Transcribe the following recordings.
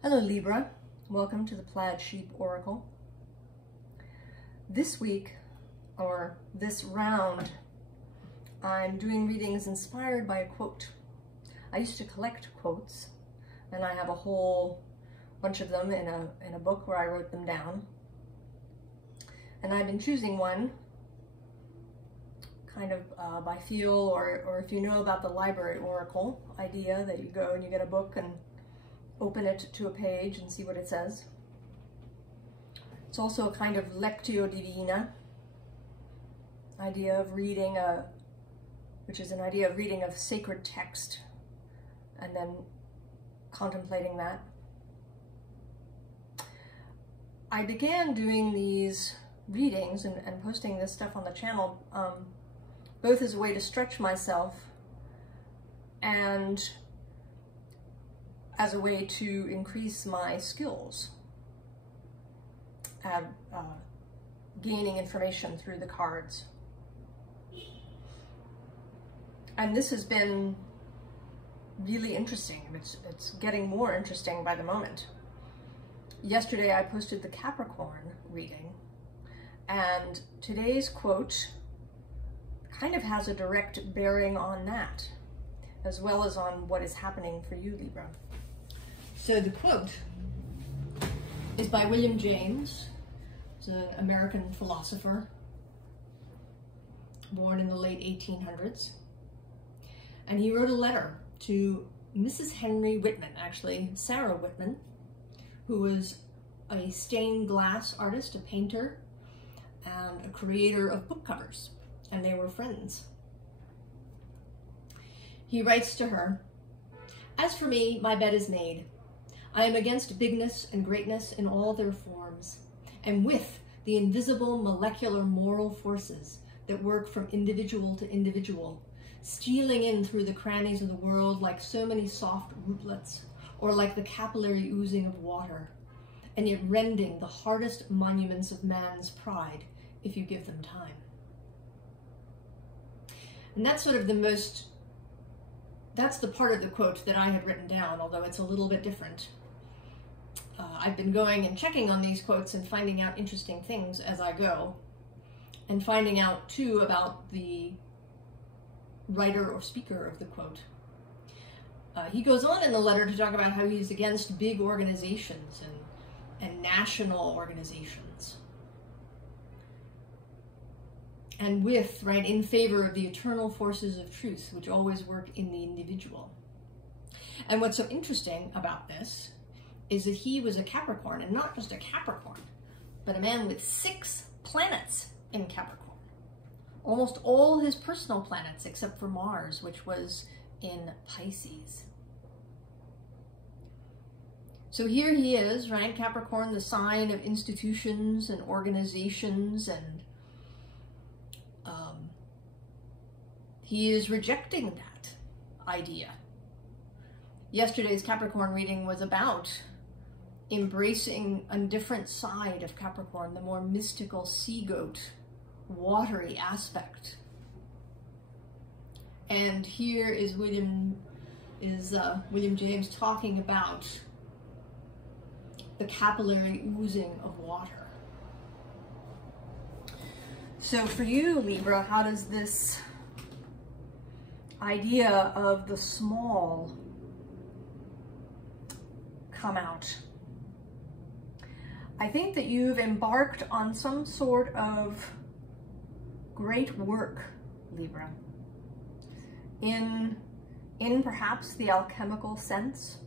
Hello Libra, welcome to the Plaid Sheep Oracle. This week, or this round, I'm doing readings inspired by a quote. I used to collect quotes, and I have a whole bunch of them in a book where I wrote them down. And I've been choosing one kind of by feel, or if you know about the library oracle idea that you go and you get a book and open it to a page and see what it says. It's also a kind of lectio divina idea of reading which is an idea of reading a sacred text and then contemplating that. I began doing these readings and posting this stuff on the channel both as a way to stretch myself and as a way to increase my skills at gaining information through the cards. And this has been really interesting. It's getting more interesting by the moment. Yesterday I posted the Capricorn reading, and today's quote kind of has a direct bearing on that, as well as on what is happening for you, Libra. So the quote is by William James. He's an American philosopher, born in the late 1800s. And he wrote a letter to Mrs. Henry Whitman, actually Sarah Whitman, who was a stained glass artist, a painter, and a creator of book covers, and they were friends. He writes to her, "As for me, my bed is made. I am against bigness and greatness in all their forms, and with the invisible molecular moral forces that work from individual to individual, stealing in through the crannies of the world like so many soft rootlets, or like the capillary oozing of water, and yet rending the hardest monuments of man's pride if you give them time." And that's sort of that's the part of the quote that I had written down, although it's a little bit different. I've been going and checking on these quotes and finding out interesting things as I go, and finding out too about the writer or speaker of the quote. He goes on in the letter to talk about how he's against big organizations and national organizations, and in favor of the eternal forces of truth, which always work in the individual. And what's so interesting about this is that he was a Capricorn, and not just a Capricorn, but a man with 6 planets in Capricorn. Almost all his personal planets, except for Mars, which was in Pisces. So here he is, right? Capricorn, the sign of institutions and organizations, and he is rejecting that idea. Yesterday's Capricorn reading was about embracing a different side of Capricorn, the more mystical sea goat, watery aspect. And here is William James talking about the capillary oozing of water. So for you, Libra, how does this idea of the small come out? I think that you've embarked on some sort of great work, Libra, in perhaps the alchemical sense,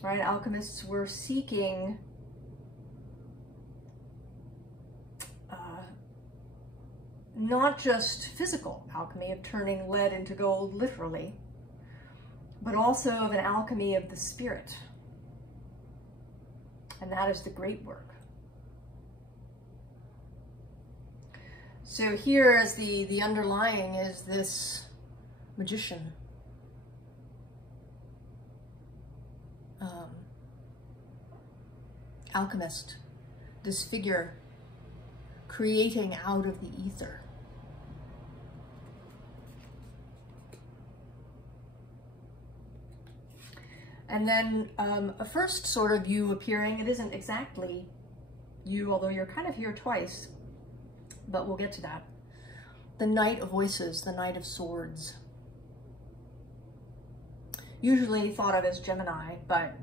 right? Alchemists were seeking not just physical alchemy of turning lead into gold, literally, but also of an alchemy of the spirit. And that is the great work. So here, as the underlying, is this magician, alchemist, this figure creating out of the ether. And then a first sort of you appearing. It isn't exactly you, although you're kind of here twice, but we'll get to that. The Knight of Voices, the Knight of Swords. Usually thought of as Gemini, but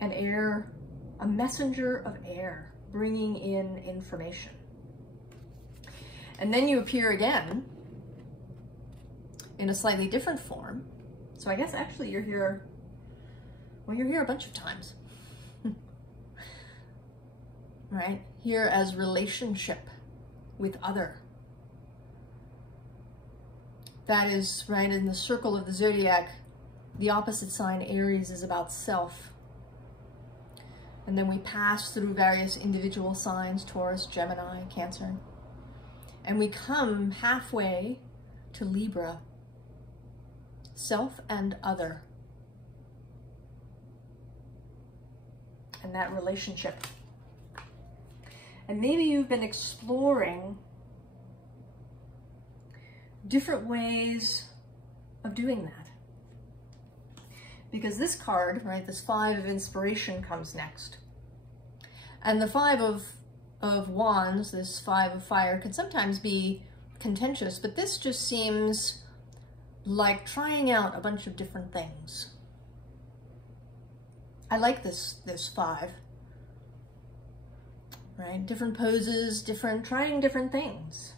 an air, a messenger of air, bringing in information. And then you appear again in a slightly different form. So I guess actually you're here, well, you're here a bunch of times. Right? Here as relationship with other. That is, right, in the circle of the zodiac, the opposite sign, Aries, is about self. And then we pass through various individual signs, Taurus, Gemini, Cancer. And we come halfway to Libra, self and other. And that relationship. And maybe you've been exploring different ways of doing that. Because this card, right, this 5 of Inspiration comes next. And the 5 of Wands, this 5 of Fire, can sometimes be contentious, but this just seems like trying out a bunch of different things. I like this 5. Right? Different poses, trying different things.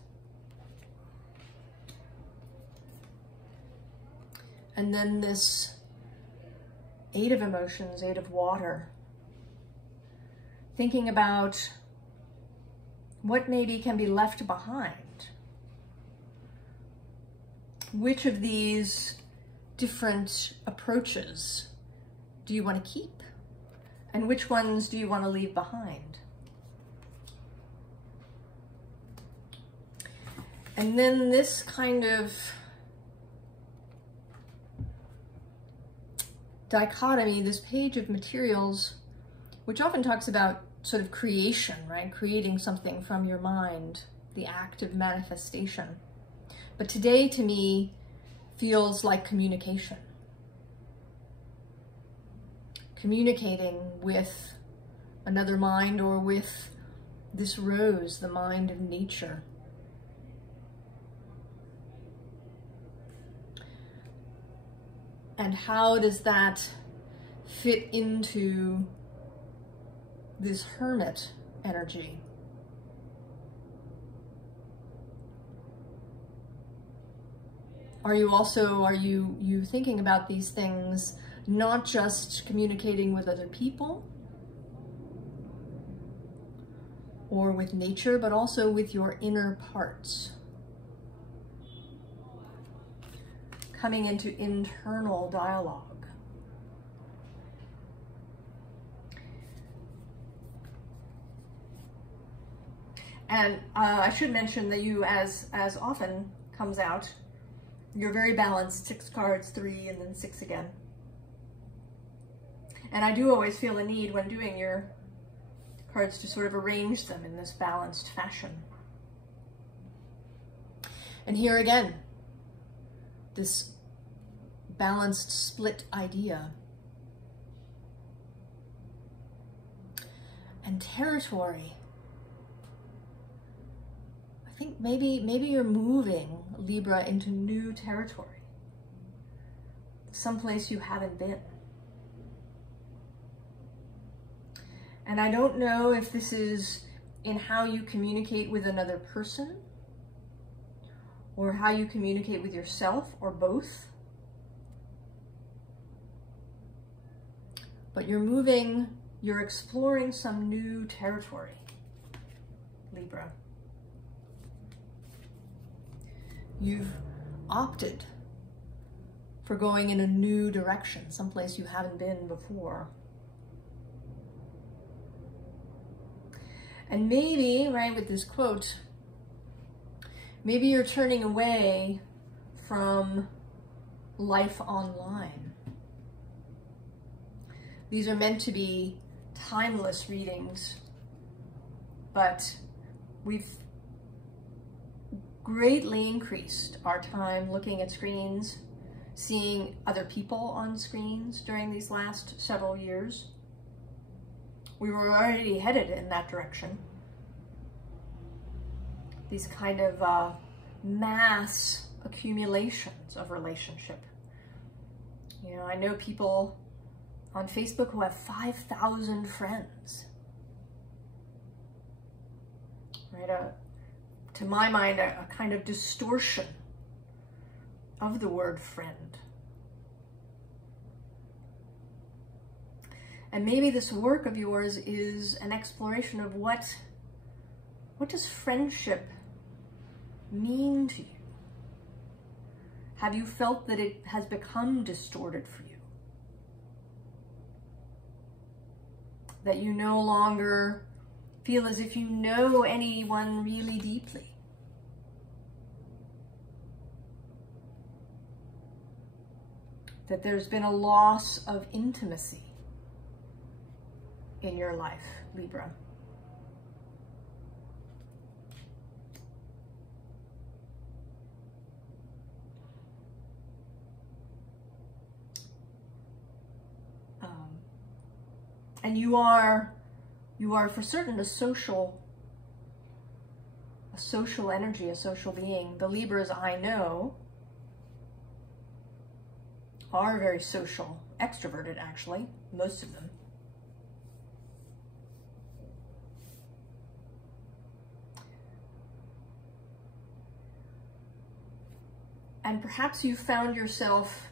And then this 8 of Emotions, 8 of Water. Thinking about what maybe can be left behind. Which of these different approaches do you want to keep? And which ones do you want to leave behind? And then this kind of dichotomy, this page of materials, which often talks about sort of creation, right? Creating something from your mind, the act of manifestation. But today, to me, feels like communication. Communicating with another mind, or with this rose, the mind of nature. And how does that fit into this hermit energy? Are you thinking about these things, not just communicating with other people or with nature, but also with your inner parts? Coming into internal dialogue. And I should mention that you, as often comes out, you're very balanced, 6 cards, 3, and then 6 again. And I do always feel a need when doing your cards to sort of arrange them in this balanced fashion. And here again, this balanced split idea. And territory. I think maybe you're moving, Libra, into new territory. Someplace you haven't been. And I don't know if this is in how you communicate with another person, or how you communicate with yourself, or both. But you're moving, you're exploring some new territory, Libra. You've opted for going in a new direction, someplace you haven't been before. And maybe, right, with this quote, maybe you're turning away from life online. These are meant to be timeless readings, but we've greatly increased our time looking at screens, seeing other people on screens during these last several years. We were already headed in that direction. These kind of mass accumulations of relationship. You know, I know people on Facebook who have 5,000 friends. Right? To my mind, a kind of distortion of the word friend. And maybe this work of yours is an exploration of what does friendship mean to you? Have you felt that it has become distorted for you? That you no longer feel as if you know anyone really deeply? That there's been a loss of intimacy in your life, Libra. And you are for certain a social energy, a social being. The Libras I know are very social, extroverted actually, most of them. And perhaps you found yourself,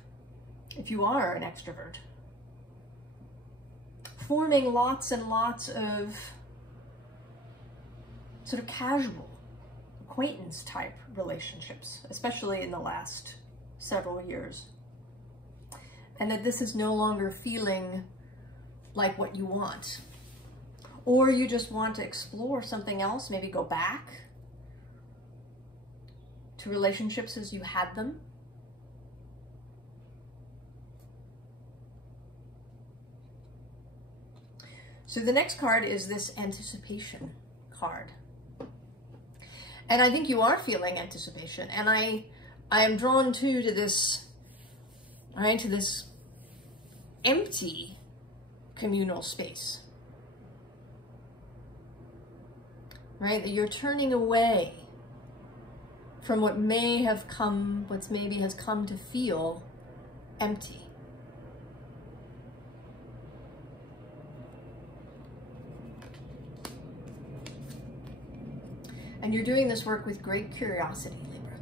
if you are an extrovert, forming lots and lots of sort of casual acquaintance type relationships, especially in the last several years. And that this is no longer feeling like what you want. Or you just want to explore something else, maybe go back to relationships as you had them. So the next card is this anticipation card. And I think you are feeling anticipation. And I am drawn to this, all right, to this empty communal space. Right? That you're turning away from what maybe has come to feel empty. And you're doing this work with great curiosity, Libra.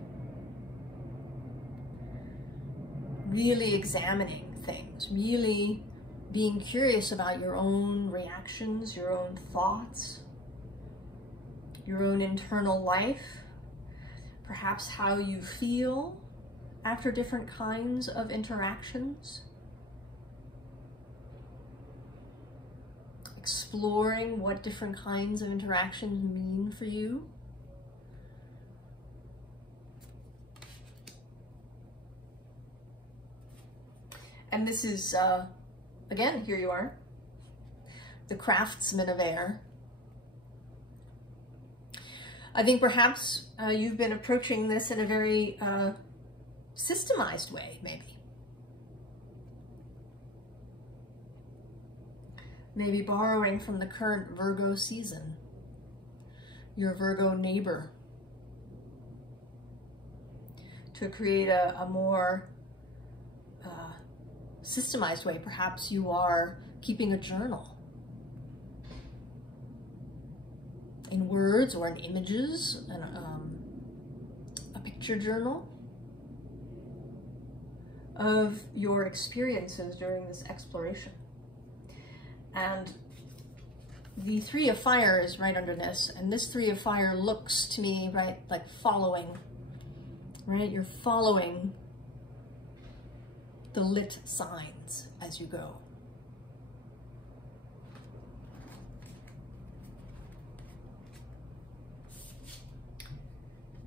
Really examining things, really being curious about your own reactions, your own thoughts, your own internal life, perhaps how you feel after different kinds of interactions. Exploring what different kinds of interactions mean for you. And this is, again, here you are, the craftsman of air. I think perhaps you've been approaching this in a very systemized way, maybe. Maybe borrowing from the current Virgo season, your Virgo neighbor, to create a more systemized way. Perhaps you are keeping a journal in words or in images, and a picture journal of your experiences during this exploration. And the Three of Fire is right under this, and this Three of Fire looks to me, right, like following, right? You're following the lit signs as you go.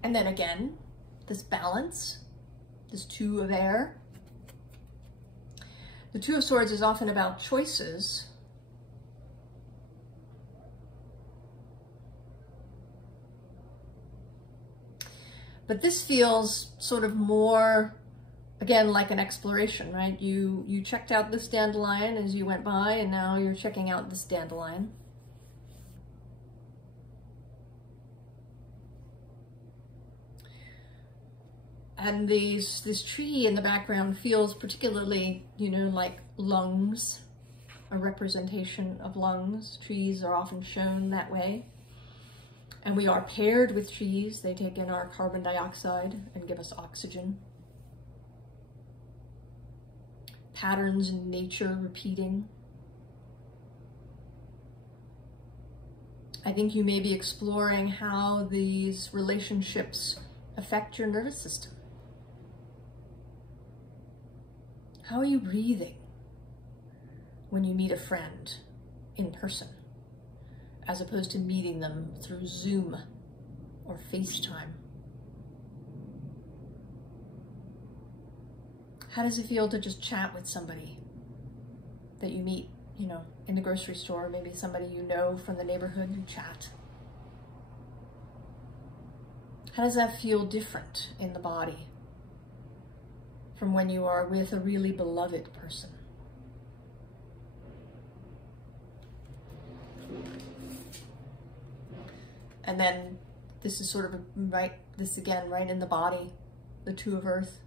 And then again, this balance, this Two of Air. The Two of Swords is often about choices. But this feels sort of more again, like an exploration, right? You checked out this dandelion as you went by, and now you're checking out this dandelion. And this tree in the background feels particularly, you know, like lungs, a representation of lungs. Trees are often shown that way. And we are paired with trees. They take in our carbon dioxide and give us oxygen. Patterns in nature repeating. I think you may be exploring how these relationships affect your nervous system. How are you breathing when you meet a friend in person, as opposed to meeting them through Zoom or FaceTime? How does it feel to just chat with somebody that you meet, you know, in the grocery store, maybe somebody you know from the neighborhood, you chat? How does that feel different in the body from when you are with a really beloved person? And then this is sort of right in the body, the Two of Earth.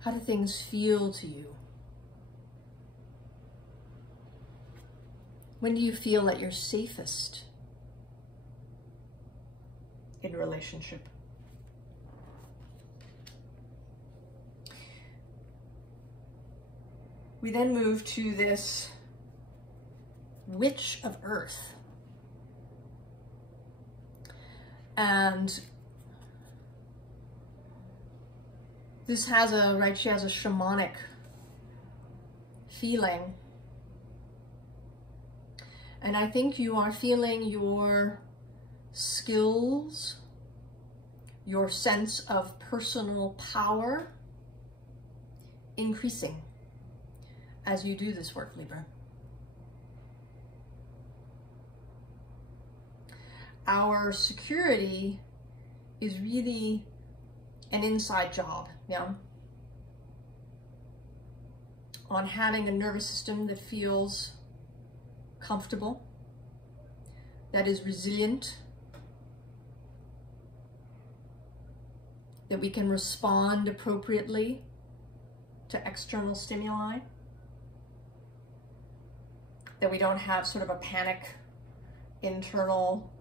How do things feel to you? When do you feel at your safest in a relationship? We then move to this Witch of Earth. And this has she has a shamanic feeling. And I think you are feeling your skills, your sense of personal power increasing as you do this work, Libra. Our security is really an inside job, yeah? On having a nervous system that feels comfortable, that is resilient, that we can respond appropriately to external stimuli, that we don't have sort of a panic, internal,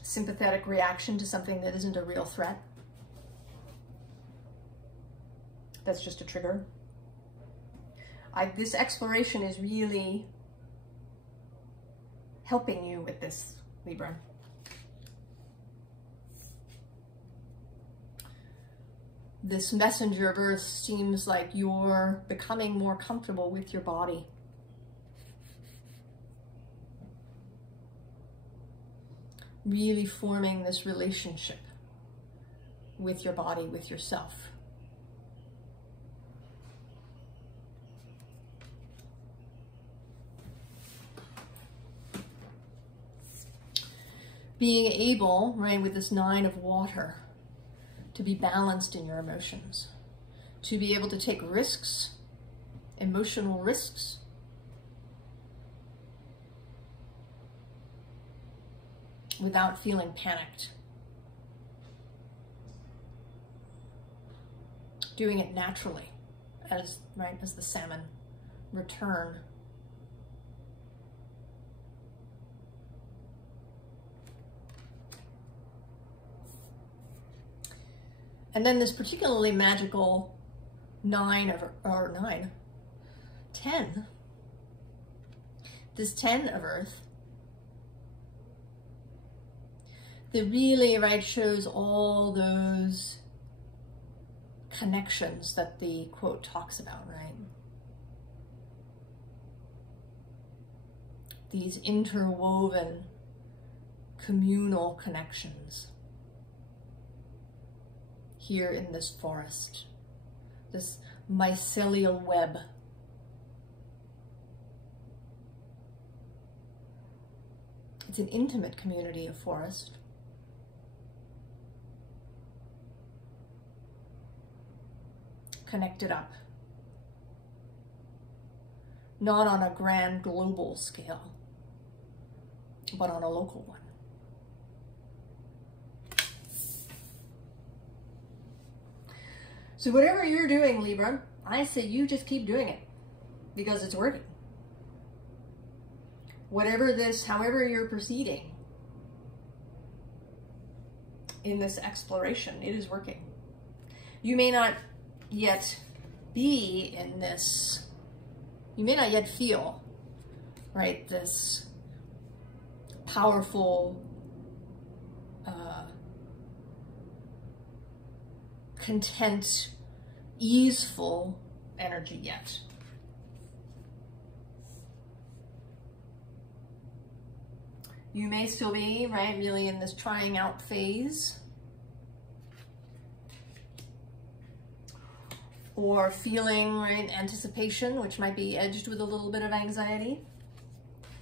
sympathetic reaction to something that isn't a real threat. That's just a trigger. This exploration is really helping you with this, Libra. This messenger of Earth seems like you're becoming more comfortable with your body. Really forming this relationship with your body, with yourself. Being able, right, with this Nine of Water, to be balanced in your emotions, to be able to take risks, emotional risks, without feeling panicked. Doing it naturally, as the salmon return. And then this particularly magical 10, this 10 of Earth, that really, right, shows all those connections that the quote talks about, right? These interwoven communal connections here in this forest, this mycelial web. It's an intimate community of forest. Connected up. Not on a grand global scale, but on a local one. So whatever you're doing, Libra, I say you just keep doing it because it's working. Whatever this, however you're proceeding in this exploration, it is working. You may not yet be in this, you may not yet feel, right, this powerful, content, easeful energy yet. You may still be, right, really in this trying out phase. Or feeling, right, anticipation, which might be edged with a little bit of anxiety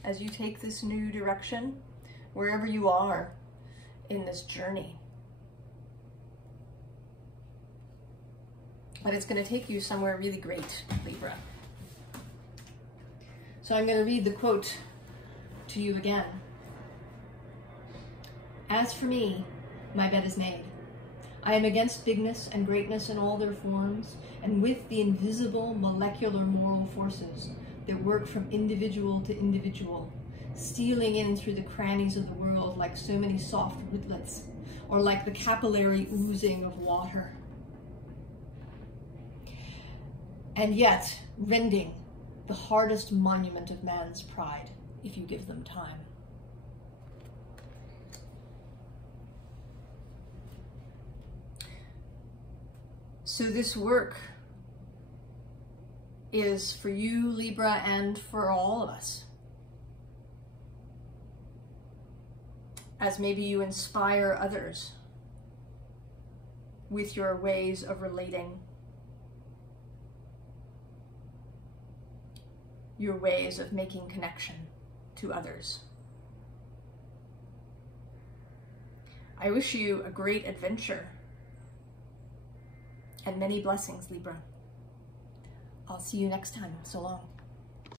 as you take this new direction, wherever you are in this journey. But it's going to take you somewhere really great, Libra. So I'm going to read the quote to you again. As for me, my bed is made. I am against bigness and greatness in all their forms, and with the invisible molecular moral forces that work from individual to individual, stealing in through the crannies of the world like so many soft rootlets, or like the capillary oozing of water. And yet, rending the hardest monument of man's pride, if you give them time. So this work is for you, Libra, and for all of us. As maybe you inspire others with your ways of relating, your ways of making connection to others. I wish you a great adventure and many blessings, Libra. I'll see you next time. So long.